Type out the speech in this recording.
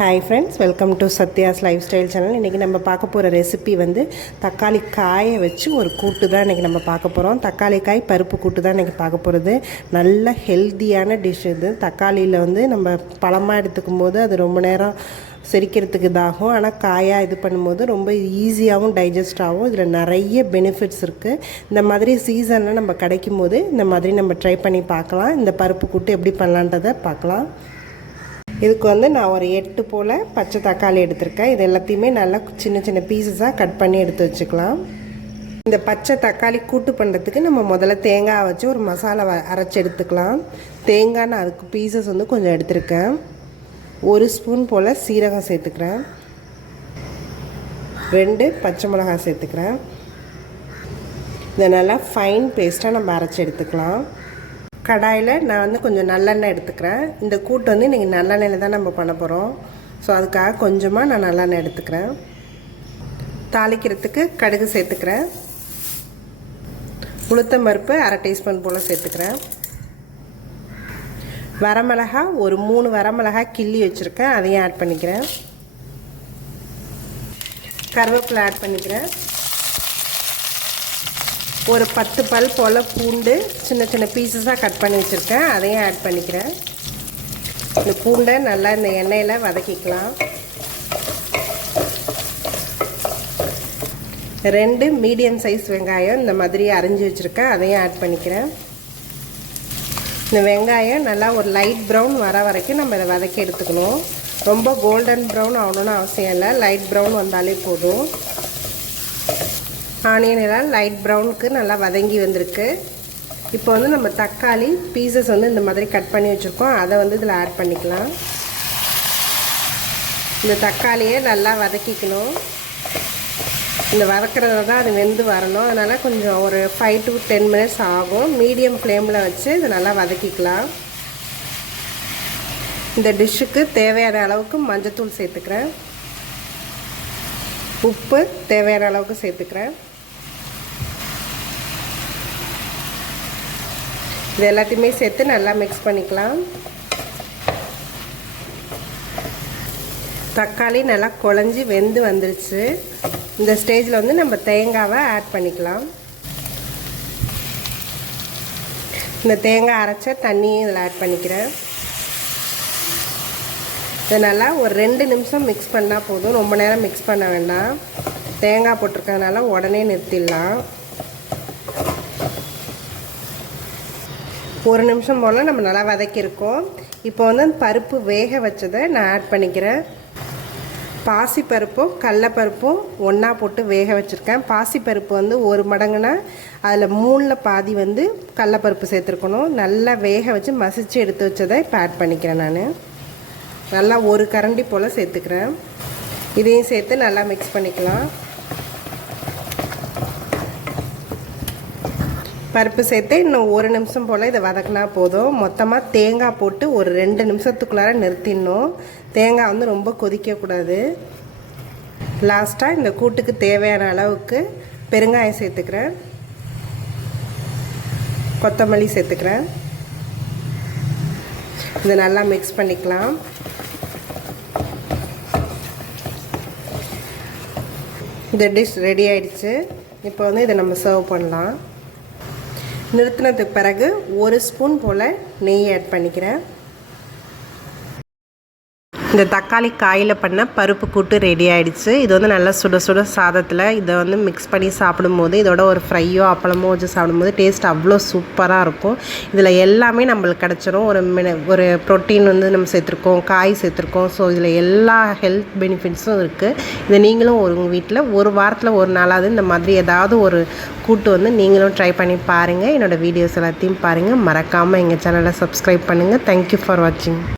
Hi friends, welcome to Sathya's life style channel. இன்றைக்கி நம்ம பார்க்க போகிற ரெசிபி வந்து தக்காளி காயை வச்சு ஒரு கூட்டு தான் இன்றைக்கி நம்ம பார்க்க போகிறோம். தக்காளி காய் பருப்பு கூட்டு தான் இன்றைக்கி பார்க்க போகிறது. நல்ல ஹெல்த்தியான டிஷ் இது. தக்காளியில் வந்து நம்ம பழமாக எடுத்துக்கும் போது அது ரொம்ப நேரம் செரிக்கிறதுக்கு இதாகும். ஆனால் காயாக இது பண்ணும்போது ரொம்ப ஈஸியாகவும் டைஜஸ்ட் ஆகும். இதில் நிறைய பெனிஃபிட்ஸ் இருக்குது. இந்த மாதிரி சீசனில் நம்ம கிடைக்கும் போது இந்த மாதிரி நம்ம ட்ரை பண்ணி பார்க்கலாம். இந்த பருப்பு கூட்டு எப்படி பண்ணலான்றதை பார்க்கலாம். இதுக்கு வந்து நான் ஒரு 8 போல் பச்சை தக்காளி எடுத்திருக்கேன். இது எல்லாத்தையுமே நல்லா சின்ன சின்ன பீசஸாக கட் பண்ணி எடுத்து வச்சுக்கலாம். இந்த பச்சை தக்காளி கூட்டு பண்ணுறதுக்கு நம்ம முதல்ல தேங்காய் வச்சு ஒரு மசாலா அரைச்சி எடுத்துக்கலாம். தேங்காய் நான் அதுக்கு பீசஸ் வந்து கொஞ்சம் எடுத்திருக்கேன். 1 ஸ்பூன் போல் சீரகம் சேர்த்துக்கிறேன். 2 பச்சை மிளகாய் சேர்த்துக்கிறேன். இதை நல்லா ஃபைன் பேஸ்ட்டாக நம்ம அரைச்சி எடுத்துக்கலாம். கடாயில் நான் வந்து கொஞ்சம் நல்லெண்ணெய் எடுத்துக்கிறேன். இந்த கூட்டு வந்து இன்றைக்கி நல்லெண்ணெயில் தான் நம்ம பண்ண போகிறோம். ஸோ அதுக்காக கொஞ்சமாக நான் நல்லெண்ணெய் எடுத்துக்கிறேன். தாளிக்கிறதுக்கு கடுகு சேர்த்துக்கிறேன். உளுத்தம் பருப்பு 1/2 டீஸ்பூன் போல் சேர்த்துக்கிறேன். வரமிளகாய் ஒரு 3 வரமிளகாய் கிள்ளி வச்சுருக்கேன், அதையும் ஆட் பண்ணிக்கிறேன். கருவேப்பிலை ஆட் பண்ணிக்கிறேன். ஒரு 10 பல் போல் பூண்டு சின்ன சின்ன பீசஸாக கட் பண்ணி வச்சுருக்கேன், அதையும் ஆட் பண்ணிக்கிறேன். இந்த பூண்டை நல்லா இந்த எண்ணெயில் வதக்கிக்கலாம். 2 மீடியம் சைஸ் வெங்காயம் இந்த மாதிரி அரிஞ்சு வச்சுருக்கேன், அதையும் ஆட் பண்ணிக்கிறேன். இந்த வெங்காயம் நல்லா ஒரு லைட் ப்ரௌன் வர வரைக்கும் நம்ம இதை வதக்கி எடுத்துக்கணும். ரொம்ப கோல்டன் ப்ரௌன் ஆகணும்னு அவசியம் இல்லை, லைட் ப்ரௌன் வந்தாலே போதும். ஆனியன் எல்லாம் லைட் ப்ரௌனுக்கு நல்லா வதங்கி வந்திருக்கு. இப்போ வந்து நம்ம தக்காளி பீசஸ் வந்து இந்த மாதிரி கட் பண்ணி வச்சுருக்கோம், அதை வந்து இதில் ஆட் பண்ணிக்கலாம். இந்த தக்காளியை நல்லா வதக்கிக்கணும். இந்த வதக்கிறத தான் அது வெந்து வரணும். அதனால் கொஞ்சம் ஒரு 5 to 10 மினிட்ஸ் ஆகும். மீடியம் ஃப்ளேமில் வச்சு இதை நல்லா வதக்கிக்கலாம். இந்த டிஷ்ஷுக்கு தேவையான அளவுக்கு மஞ்சத்தூள் சேர்த்துக்கிறேன். உப்பு தேவையான அளவுக்கு சேர்த்துக்கிறேன். இது எல்லாத்தையுமே சேர்த்து நல்லா மிக்ஸ் பண்ணிக்கலாம். தக்காளி நல்லா குழஞ்சி வெந்து வந்துருச்சு. இந்த ஸ்டேஜில் வந்து நம்ம தேங்காவை ஆட் பண்ணிக்கலாம். இந்த தேங்காய் அரைச்ச தண்ணியும் இதில் ஆட் பண்ணிக்கிறேன். இதை நல்லா ஒரு 2 நிமிஷம் மிக்ஸ் பண்ணால் போதும், ரொம்ப நேரம் மிக்ஸ் பண்ண வேண்டாம். தேங்காய் போட்டிருக்கிறதுனால உடனே நிறுத்திடலாம். 1 நிமிஷம் போல் நம்ம நல்லா வதக்கியிருக்கோம். இப்போ வந்து பருப்பு வேக வச்சதை நான் ஆட் பண்ணிக்கிறேன். பாசிப்பருப்பும் கடலைப்பருப்பும் ஒன்றா போட்டு வேக வச்சுருக்கேன். பாசிப்பருப்பு வந்து 1 மடங்குனா அதில் 3ல் பாதி வந்து கடலைப்பருப்பு சேர்த்துருக்கணும். நல்லா வேக வச்சு மசிச்சு எடுத்து வச்சதை இப்போ ஆட் பண்ணிக்கிறேன். நான் நல்லா 1 கரண்டி போல் சேர்த்துக்கிறேன். இதையும் சேர்த்து நல்லா மிக்ஸ் பண்ணிக்கலாம். பருப்பு சேர்த்து இன்னும் 1 நிமிஷம் போல் இதை வதக்கினா போதும். மொத்தமாக தேங்காய் போட்டு ஒரு 2 நிமிஷத்துக்குள்ளார நிறுத்திடணும். தேங்காய் வந்து ரொம்ப கொதிக்கக்கூடாது. லாஸ்ட்டாக இந்த கூட்டுக்கு தேவையான அளவுக்கு பெருங்காயம் சேர்த்துக்கிறேன். கொத்தமல்லி சேர்த்துக்கிறேன். இதை நல்லா மிக்ஸ் பண்ணிக்கலாம். இந்த டிஷ் ரெடி ஆகிடுச்சு. இப்போ வந்து இதை நம்ம சர்வ் பண்ணலாம். நிறுத்தினதுக்கு பிறகு 1 ஸ்பூன் போல் நெய் ஆட் பண்ணிக்கிறேன். இந்த தக்காளி காயில் பண்ண பருப்பு கூட்டு ரெடி ஆகிடுச்சு. இது வந்து நல்லா சுட சுட சாதத்தில் இதை வந்து மிக்ஸ் பண்ணி சாப்பிடும்போது, இதோட ஒரு ஃப்ரையோ அப்பளமோ வச்சு சாப்பிடும்போது டேஸ்ட் அவ்வளோ சூப்பராக இருக்கும். இதில் எல்லாமே நம்மளுக்கு கிடச்சிரும். ஒரு ப்ரோட்டீன் வந்து நம்ம சேர்த்துருக்கோம், காய் சேர்த்துருக்கோம். ஸோ இதில் எல்லா ஹெல்த் பெனிஃபிட்ஸும் இருக்குது. இதை நீங்களும் உங்கள் வீட்டில் ஒரு வாரத்தில் ஒரு நாளாவது இந்த மாதிரி ஏதாவது ஒரு கூட்டு வந்து நீங்களும் ட்ரை பண்ணி பாருங்கள். என்னோடய வீடியோஸ் எல்லாத்தையும் பாருங்கள். மறக்காமல் எங்கள் சேனலை சப்ஸ்கிரைப் பண்ணுங்கள். தேங்க்யூ ஃபார் வாட்சிங்.